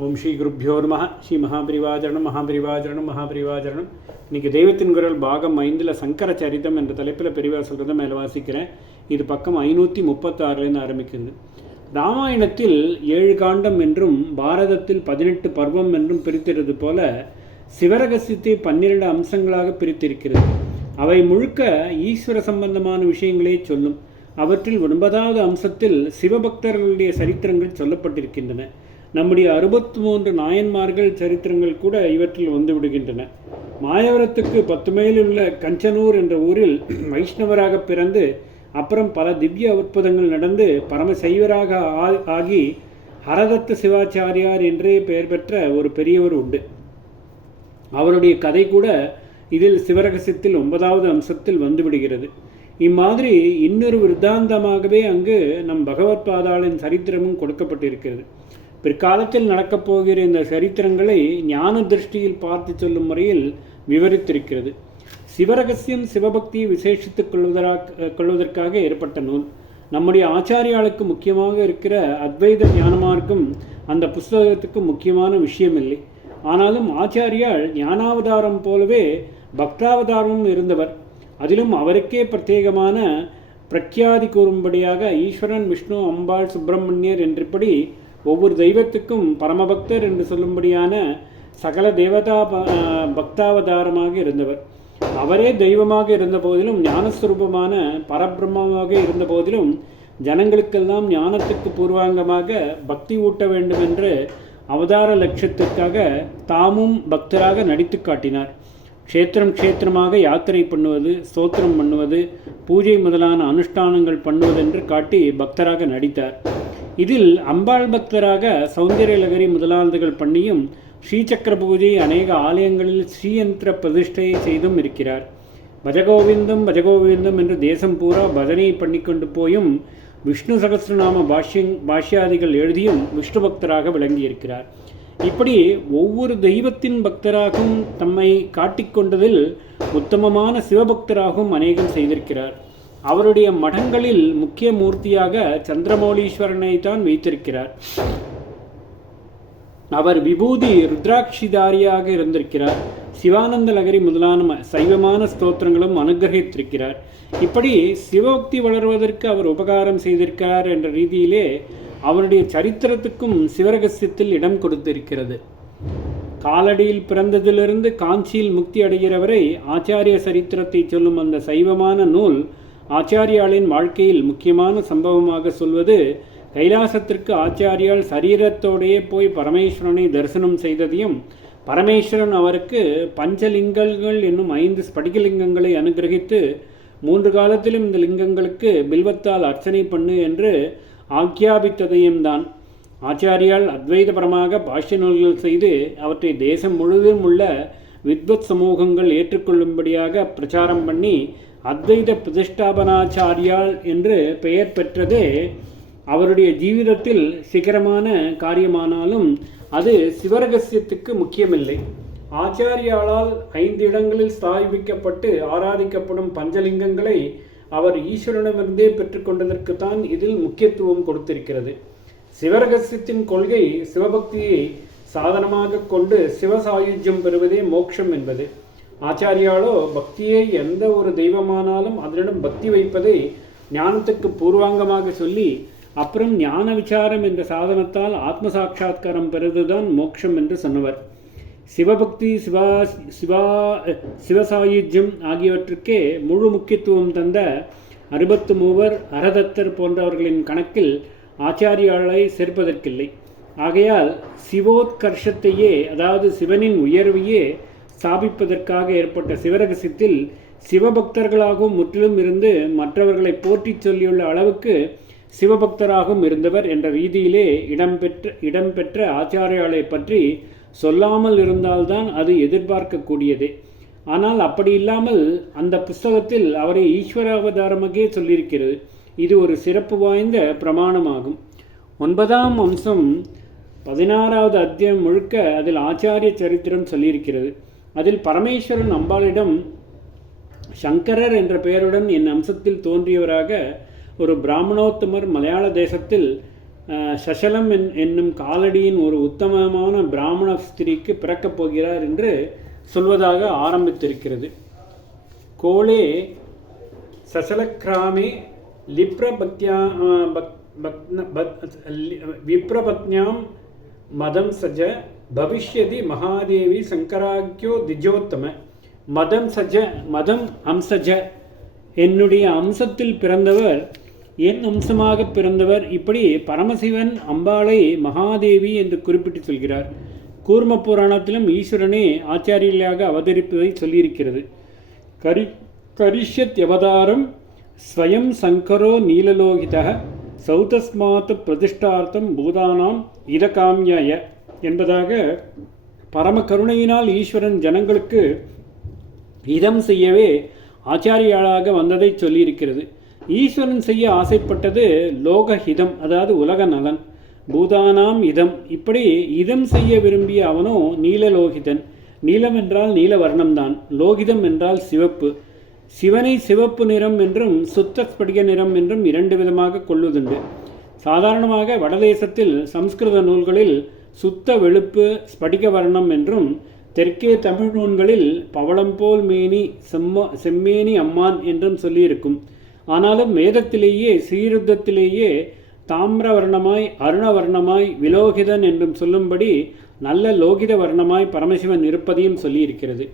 ஓம் ஸ்ரீ குருப்யோ நமः. ஸ்ரீ மகாபரிவாஜரணம் மகாபரிவாஜரணம் மகாபரிவாஜரணம். இன்றைக்கி தெய்வத்தின் குரல் பாகம் 5 சங்கர சரிதம் என்ற தலைப்பில் பெரியவா சொல்கிறத மேலே வாசிக்கிறேன். இது பக்கம் 536 ஆரம்பிக்குது. ராமாயணத்தில் 7 காண்டம் என்றும் பாரதத்தில் 18 பர்வம் என்றும் பிரித்திருது போல சிவரகசியத்தை 12 அம்சங்களாக பிரித்திருக்கிறது. அவை முழுக்க ஈஸ்வர சம்பந்தமான விஷயங்களே சொல்லும். அவற்றில் 9வது அம்சத்தில் சிவபக்தர்களுடைய சரித்திரங்கள் சொல்லப்பட்டிருக்கின்றன. நம்முடைய 63 நாயன்மார்கள் சரித்திரங்கள் கூட இவற்றில் வந்து விடுகின்றன. மாயவரத்துக்கு 10 மைலில் உள்ள கஞ்சனூர் என்ற ஊரில் வைஷ்ணவராக பிறந்து அப்புறம் பல திவ்ய அற்புதங்கள் நடந்து பரமசைவராக ஆகி ஹரதத்த சிவாச்சாரியார் என்றே பெயர் பெற்ற ஒரு பெரியவர் உண்டு. அவருடைய கதை கூட இதில் சிவரகசியத்தில் 9வது அம்சத்தில் வந்துவிடுகிறது. இம்மாதிரி இன்னொரு விருத்தாந்தமாகவே அங்கு நம் பகவத் பாதாளின் சரித்திரமும் கொடுக்கப்பட்டிருக்கிறது. பிற்காலத்தில் நடக்கப் போகிற இந்த சரித்திரங்களை ஞான திருஷ்டியில் பார்த்து சொல்லும் முறையில் விவரித்திருக்கிறது. சிவரகசியம் சிவபக்தியை விசேஷித்துக் கொள்வதற்காக ஏற்பட்ட நூல். நம்முடைய ஆச்சாரியாளுக்கு முக்கியமாக இருக்கிற அத்வைத ஞானமார்க்கும் அந்த புஸ்தகத்துக்கு முக்கியமான விஷயமில்லை. ஆனாலும் ஆச்சாரியால் ஞானாவதாரம் போலவே பக்தாவதாரமும் இருந்தவர். அதிலும் அவருக்கே பிரத்யேகமான பிரக்யாதி கூறும்படியாக ஈஸ்வரன், விஷ்ணு, அம்பாள், சுப்பிரமணியர் என்றபடி ஒவ்வொரு தெய்வத்துக்கும் பரமபக்தர் என்று சொல்லும்படியான சகல தேவதா பக்தாவதாரமாக இருந்தவர். அவரே தெய்வமாக இருந்த போதிலும், ஞானஸ்வரூபமான பரபிரம்மமாக இருந்த போதிலும், ஜனங்களுக்கெல்லாம் ஞானத்துக்கு பூர்வாங்கமாக பக்தி ஊட்ட வேண்டும் என்று அவதார லட்சத்திற்காக தாமும் பக்தராக நடித்து காட்டினார். க்ஷேத்திரமாக யாத்திரை பண்ணுவது, ஸ்தோத்திரம் பண்ணுவது, பூஜை முதலான அனுஷ்டானங்கள் பண்ணுவதென்று காட்டி பக்தராக நடித்தார். இதில் அம்பாள் பக்தராக சௌந்தர்யலகரி முதலானதுகள் பண்ணியும் ஸ்ரீசக்கர பூஜை அநேக ஆலயங்களில் ஸ்ரீயந்திர பிரதிஷ்டையை செய்தும் இருக்கிறார். பஜகோவிந்தம் பஜகோவிந்தம் என்று தேசம் பூரா பஜனை பண்ணிக்கொண்டு போயும் விஷ்ணு சகஸ்ரநாம பாஷ்யாதிகள் எழுதியும் விஷ்ணு பக்தராக விளங்கியிருக்கிறார். இப்படி ஒவ்வொரு தெய்வத்தின் பக்தராகவும் தம்மை காட்டிக்கொண்டதில் உத்தமமான சிவபக்தராகவும் அநேகம் செய்திருக்கிறார். அவருடைய மடங்களில் முக்கிய மூர்த்தியாக சந்திரமௌலீஸ்வரனை தான் வைத்திருக்கிறார். அவர் விபூதி ருத்ராட்சிதாரியாக இருந்திருக்கிறார். சிவானந்த லகரி முதலான சைவமான ஸ்தோத்திரங்களும் அனுகிரகித்திருக்கிறார். இப்படி சிவபக்தி வளர்வதற்கு அவர் உபகாரம் செய்திருக்கிறார் என்ற ரீதியிலே அவருடைய சரித்திரத்துக்கும் சிவரகசியத்தில் இடம் கொடுத்திருக்கிறது. காலடியில் பிறந்ததிலிருந்து காஞ்சியில் முக்தி அடைகிறவரை ஆச்சாரிய சரித்திரத்தை சொல்லும் அந்த சைவமான நூல் ஆச்சாரியாளின் வாழ்க்கையில் முக்கியமான சம்பவமாக சொல்வது கைலாசத்திற்கு ஆச்சாரியால் சரீரத்தோடையே போய் பரமேஸ்வரனை தரிசனம் செய்ததையும், பரமேஸ்வரன் அவருக்கு பஞ்சலிங்கங்கள் என்னும் 5 ஸ்படிகலிங்கங்களை அனுகிரகித்து 3 காலத்திலும் இந்த லிங்கங்களுக்கு பில்வத்தால் அர்ச்சனை பண்ணு என்று ஆக்ஞாபித்ததையும் தான். ஆச்சாரியால் அத்வைதபரமாக பாஷ்ய நூல்கள் செய்து அவற்றை தேசம் முழுவதும் உள்ள வித்வத் சமூகங்கள் ஏற்றுக்கொள்ளும்படியாக பிரச்சாரம் பண்ணி அத்வைத பிரதிஷ்டாபனாச்சாரியால் என்று பெயர் பெற்றதே அவருடைய ஜீவிதத்தில் சிகரமான காரியமானாலும் அது சிவரகசியத்துக்கு முக்கியமில்லை. ஆச்சாரியாளால் 5 இடங்களில் ஸ்தாபிக்கப்பட்டு ஆராதிக்கப்படும் பஞ்சலிங்கங்களை அவர் ஈஸ்வரனிடமிருந்தே பெற்றுக்கொண்டதற்குத்தான் இதில் முக்கியத்துவம் கொடுத்திருக்கிறது. சிவரகசியத்தின் கொள்கை சிவபக்தியை சாதனமாக கொண்டு சிவசாயுஜ்யம் பெறுவதே மோட்சம் என்பது. ஆச்சாரியாலோ பக்தியை எந்த ஒரு தெய்வமானாலும் அதனிடம் பக்தி வைப்பதை ஞானத்துக்கு பூர்வாங்கமாக சொல்லி அப்புறம் ஞான விசாரம் என்ற சாதனத்தால் ஆத்ம சாட்சா்காரம் பெறுவதுதான் மோட்சம் என்று சொன்னவர். சிவபக்தி, சிவசாயுஜ்யம் ஆகியவற்றுக்கே முழு முக்கியத்துவம் தந்த 63 ஹரதத்தர் போன்றவர்களின் கணக்கில் ஆச்சாரியாளை சேர்ப்பதற்கில்லை. ஆகையால் சிவோத்கர்ஷத்தையே, அதாவது சிவனின் உயர்வையே ஸ்தாபிப்பதற்காக ஏற்பட்ட சிவரகசியத்தில் சிவபக்தர்களாகவும் முற்றிலும் இருந்து மற்றவர்களை போற்றி சொல்லியுள்ள அளவுக்கு சிவபக்தராகவும் இருந்தவர் என்ற ரீதியிலே இடம்பெற்ற ஆச்சாரியாளை பற்றி சொல்லாமல் இருந்தால்தான் அது எதிர்பார்க்கக்கூடியதே. ஆனால் அப்படி இல்லாமல் அந்த புஸ்தகத்தில் அவரை ஈஸ்வர அவதாரமாகவே சொல்லியிருக்கிறது. இது ஒரு சிறப்பு வாய்ந்த பிரமாணமாகும். 9ஆம் அம்சம் 16வது அத்தியாயம் முழுக்க அதில் ஆச்சாரிய சரித்திரம் சொல்லியிருக்கிறது. அதில் பரமேஸ்வரன் அம்பாளிடம் சங்கரர் என்ற பெயருடன் என் அம்சத்தில் தோன்றியவராக ஒரு பிராமணோத்தமர் மலையாள தேசத்தில் சசலம் என்னும் காலடியின் ஒரு உத்தமமான பிராமண ஸ்திரீக்கு பிறக்கப் போகிறார் என்று சொல்வதாக ஆரம்பித்திருக்கிறது. கோலே சசலக்கிராமே விப்ரபத்ஞாம் மதம் சஜ பவிஷ்யதி மகாதேவி சங்கராக்கியோ திஜோத்தம. மதம் சஜ, மதம் அம்சஜ, என்னுடைய அம்சத்தில் பிறந்தவர், என் அம்சமாக பிறந்தவர். இப்படி பரமசிவன் அம்பாளை மகாதேவி என்று குறிப்பிட்டு சொல்கிறார். கூர்ம புராணத்திலும் ஈஸ்வரனே ஆச்சாரியர்களாக அவதரிப்பதை சொல்லியிருக்கிறது. கரிஷ்யத் அவதாரம் ஸ்வயம் சங்கரோ நீலலோகித சௌதஸ்மாத் பிரதிஷ்டார்த்தம் பூதானாம் இதகாமியாய என்பதாக பரம கருணையினால் ஈஸ்வரன் ஜனங்களுக்கு இதம் செய்யவே ஆச்சாரியாளாக வந்ததை சொல்லியிருக்கிறது. ஈஸ்வரன் செய்ய ஆசைப்பட்டது லோகஹிதம், அதாவது உலக நலன். பூதானாம் இதம், இப்படி இதம் செய்ய விரும்பிய அவனோ நீலலோகிதன். நீலம் என்றால் நீல வர்ணம்தான், லோகிதம் என்றால் சிவப்பு. சிவனை சிவப்பு நிறம் என்றும் சுத்த ஸ்படிக நிறம் என்றும் இரண்டு விதமாக கொள்ளுதுண்டு. சாதாரணமாக வடதேசத்தில் சம்ஸ்கிருத நூல்களில் சுத்த வெளுப்பு ஸ்படிக வர்ணம் என்றும், தெற்கே தமிழ் நூல்களில் பவளம் போல் மேனி செம்மேனி அம்மான் என்றும் சொல்லியிருக்கும். ஆனாலும் வேதத்திலேயே ஸ்ரீருத்தத்திலேயே தாமிரவர்ணமாய் அருணவர்ணமாய் விலோகிதன் என்றும் சொல்லும்படி நல்ல லோகித வர்ணமாய் பரமசிவன் இருப்பதையும் சொல்லியிருக்கிறது.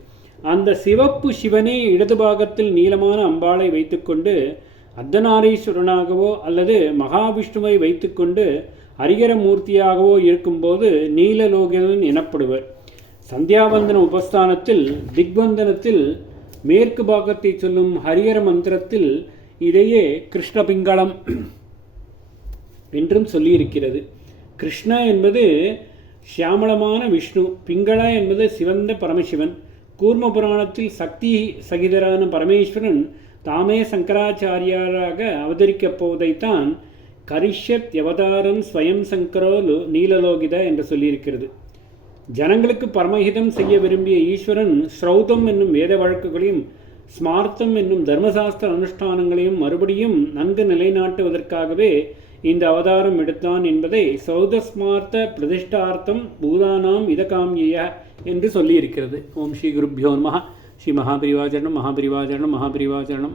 அந்த சிவப்பு சிவனே இடது பாகத்தில் நீளமான அம்பாளை வைத்துக்கொண்டு அர்த்தநாரீஸ்வரனாகவோ அல்லது மகாவிஷ்ணுவை வைத்துக்கொண்டு ஹரிகரமூர்த்தியாகவோ இருக்கும்போது நீலலோகிதன் எனப்படுவர். சந்தியாவந்தன உபஸ்தானத்தில் திக்வந்தனத்தில் மேற்கு பாகத்தை சொல்லும் ஹரிஹர மந்திரத்தில் இதையே கிருஷ்ணபிங்களம் என்றும் சொல்லியிருக்கிறது. கிருஷ்ணா என்பது சியாமளமான விஷ்ணு, பிங்களா என்பது சிவந்த பரமசிவன். கூர்ம புராணத்தில் சக்தி சகிதரான பரமேஸ்வரன் தாமே சங்கராச்சாரியாராக அவதரிக்கப் போவதைத்தான் கரிஷ்யத் அவதாரம் ஸ்வயம் சங்கரோ நீலலோகித என்று சொல்லியிருக்கிறது. ஜனங்களுக்கு பரமஹிதம் செய்ய விரும்பிய ஈஸ்வரன் ஸ்ரௌதம் என்னும் வேத வழக்குகளையும் ஸ்மார்த்தம் என்னும் தர்மசாஸ்திர அனுஷ்டானங்களையும் மறுபடியும் நன்கு நிலைநாட்டுவதற்காகவே இந்த அவதாரம் எடுத்தான் என்பதை சௌதஸ்மார்த்த பிரதிஷ்டார்த்தம் பூதானாம் இதகாமிய என்று சொல்லியிருக்கிறது. ஓம் ஸ்ரீ குருப்யோ நமஹ. ஸ்ரீ மகாபரிவாச்சரணம் மகாபரிவாச்சரணம் மகாபரிவாச்சரணம்.